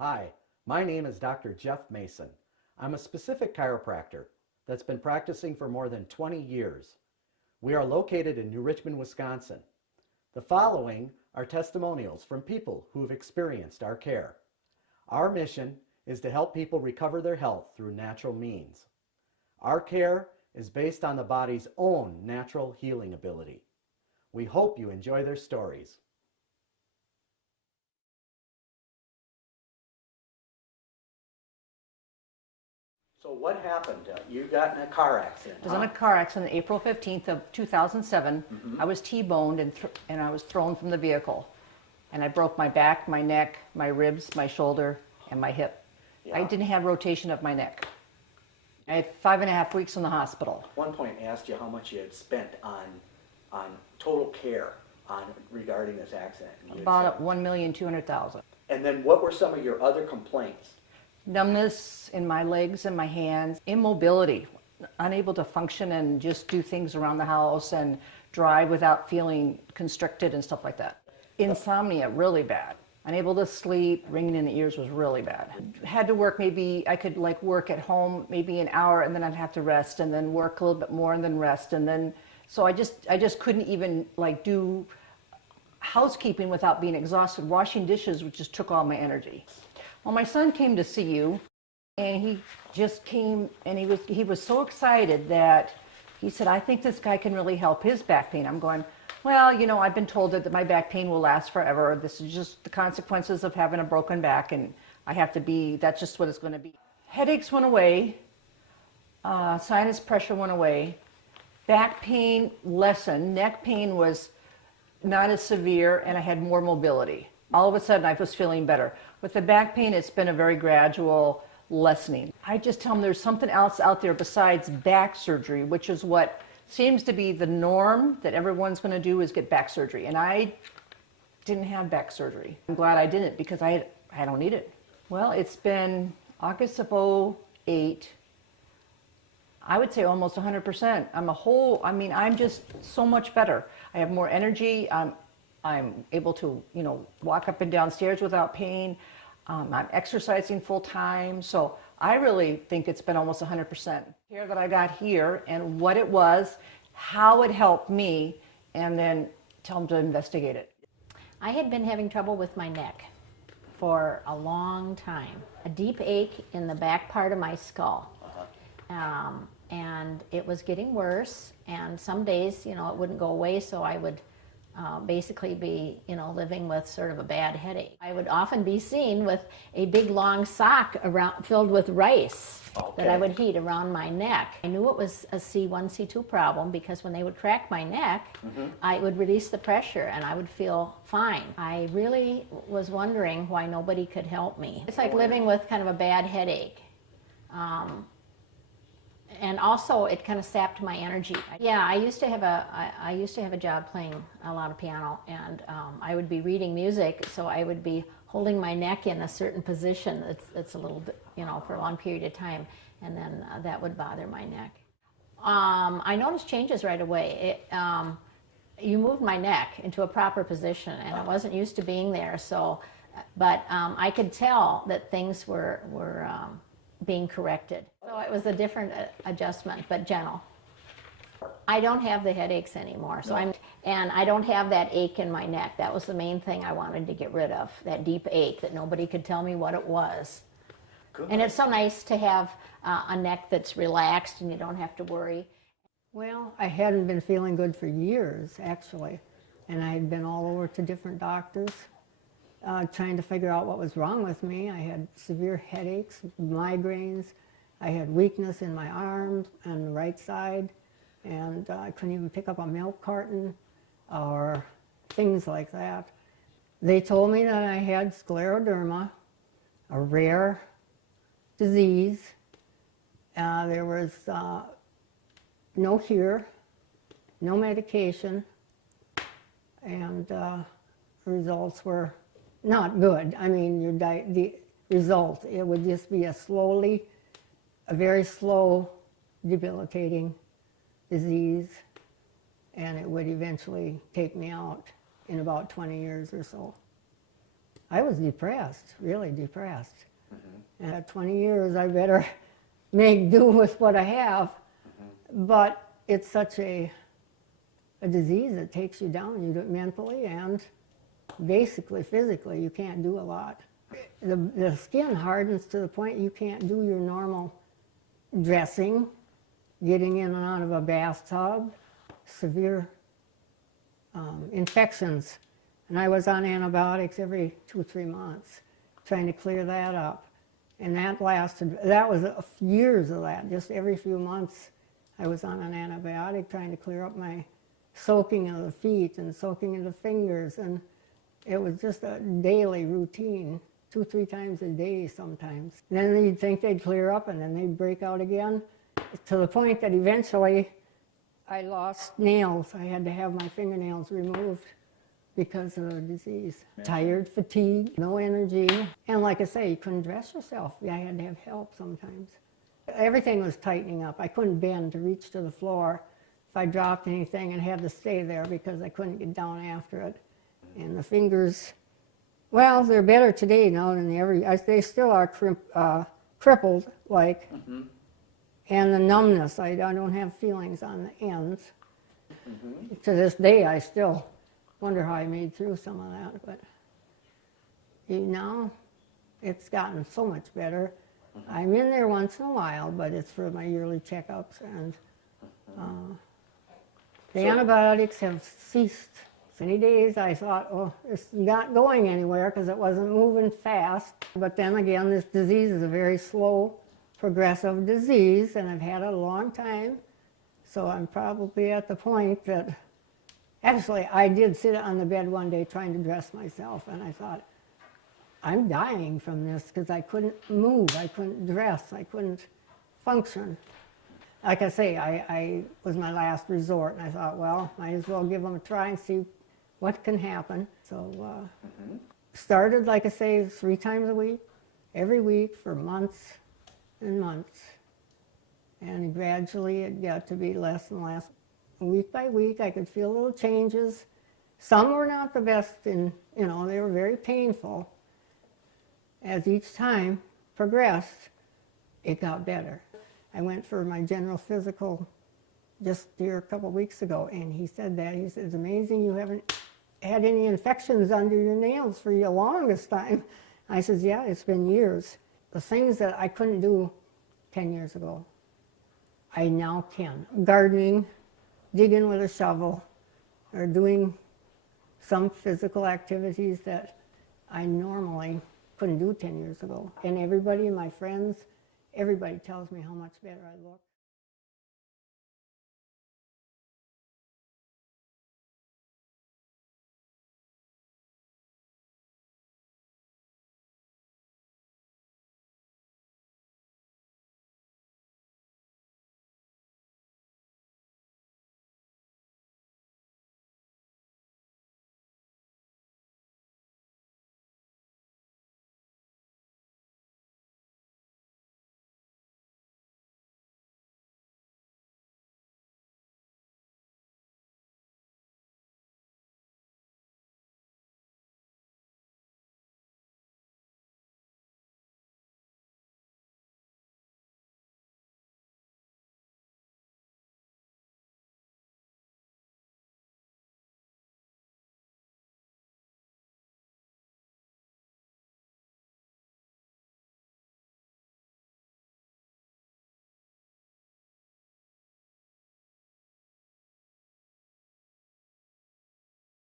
Hi, my name is Dr. Jeff Mason. I'm a specific chiropractor that's been practicing for more than 20 years. We are located in New Richmond, Wisconsin. The following are testimonials from people who have experienced our care. Our mission is to help people recover their health through natural means. Our care is based on the body's own natural healing ability. We hope you enjoy their stories. So what happened? You got in a car accident. I was in a car accident April 15th of 2007. I was T-boned and I was thrown from the vehicle. And I broke my back, my neck, my ribs, my shoulder, and my hip. Yeah. I didn't have rotation of my neck. I had 5.5 weeks in the hospital. At one point I asked you how much you had spent on total care regarding this accident. About $1,200,000. And then what were some of your other complaints? Numbness in my legs and my hands, immobility, unable to function and just do things around the house and drive without feeling constricted and stuff like that. Insomnia, really bad. Unable to sleep, ringing in the ears was really bad. Had to work, maybe I could work at home maybe an hour and then I'd have to rest and then work a little bit more and then rest and then, so I just couldn't even do housekeeping without being exhausted. Washing dishes, which just took all my energy. Well, my son came to see you, and he just came, and he was so excited that he said, I think this guy can really help his back pain. I'm going, well, you know, I've been told that my back pain will last forever. This is just the consequences of having a broken back, and that's just what it's going to be. Headaches went away, sinus pressure went away, back pain lessened, neck pain was not as severe, and I had more mobility. All of a sudden, I was feeling better. With the back pain, it's been a very gradual lessening. I just tell them there's something else out there besides back surgery, which is what seems to be the norm that everyone's going to do is get back surgery. And I didn't have back surgery. I'm glad I didn't because I don't need it. Well, it's been August of '08. I would say almost 100%. I'm just so much better. I have more energy. I'm able to, walk up and down stairs without pain. I'm exercising full time. So I really think it's been almost 100%. Care that I got here and what it was, how it helped me, and then tell them to investigate it. I had been having trouble with my neck for a long time. A deep ache in the back part of my skull. And it was getting worse. And some days, it wouldn't go away, so I would basically be, living with sort of a bad headache. I would often be seen with a big long sock filled with rice that I would heat around my neck. I knew it was a C1, C2 problem because when they would crack my neck, I would release the pressure and I would feel fine. I really was wondering why nobody could help me. It's like living with kind of a bad headache. And also, it kind of sapped my energy. Yeah, I used to have a job playing a lot of piano, and I would be reading music, so I would be holding my neck in a certain position that's a little bit, for a long period of time, and then that would bother my neck. I noticed changes right away. You moved my neck into a proper position, and I wasn't used to being there. So, but I could tell that things were being corrected. So it was a different adjustment, but gentle. I don't have the headaches anymore, and I don't have that ache in my neck. That was the main thing I wanted to get rid of, that deep ache that nobody could tell me what it was. Good. And it's so nice to have a neck that's relaxed and you don't have to worry. Well, I hadn't been feeling good for years, actually, and I had been all over to different doctors. Trying to figure out what was wrong with me. I had severe headaches, migraines. I had weakness in my arms on the right side, and I couldn't even pick up a milk carton or things like that. They told me that I had scleroderma, a rare disease. There was no cure, no medication, and results were not good. I mean, the result, it would just be a very slow, debilitating disease, and it would eventually take me out in about 20 years or so. I was depressed, really depressed. And at 20 years, I better make do with what I have. But it's such a disease that takes you down, you do it mentally and basically physically. You can't do a lot. The skin hardens to the point you can't do your normal dressing, getting in and out of a bathtub, severe infections. And I was on antibiotics every 2 or 3 months, trying to clear that up. And that was years of that. Just every few months I was on an antibiotic trying to clear up my soaking of the feet and soaking of the fingers. And it was just a daily routine, 2 or 3 times a day sometimes. And then you'd think they'd clear up and then they'd break out again, to the point that eventually I lost nails. I had to have my fingernails removed because of the disease. Tired, fatigued, no energy. And like I say, you couldn't dress yourself. I had to have help sometimes. Everything was tightening up. I couldn't bend to reach to the floor if I dropped anything and had to stay there because I couldn't get down after it. And the fingers, well, they're better today now than they still are crippled, like. And the numbness, I don't have feelings on the ends. To this day, I still wonder how I made through some of that, but now it's gotten so much better. I'm in there once in a while, but it's for my yearly checkups, and the antibiotics have ceased. Many days I thought, oh, it's not going anywhere because it wasn't moving fast. But then again, this disease is a very slow, progressive disease, and I've had it a long time. So I'm probably at the point that, actually, I did sit on the bed one day trying to dress myself, and I thought, I'm dying from this because I couldn't move, I couldn't dress, I couldn't function. Like I say, I was my last resort, and I thought, well, might as well give them a try and see what can happen. So started, like I say, 3 times a week, every week for months and months. And gradually it got to be less and less. Week by week, I could feel little changes. Some were not the best, and they were very painful. As each time progressed, it got better. I went for my general physical just here a couple of weeks ago, and he said that. He said, it's amazing you haven't had any infections under your nails for the longest time. I said, yeah, it's been years. The things that I couldn't do 10 years ago, I now can. Gardening, digging with a shovel, or doing some physical activities that I normally couldn't do 10 years ago. And everybody, my friends, everybody tells me how much better I look.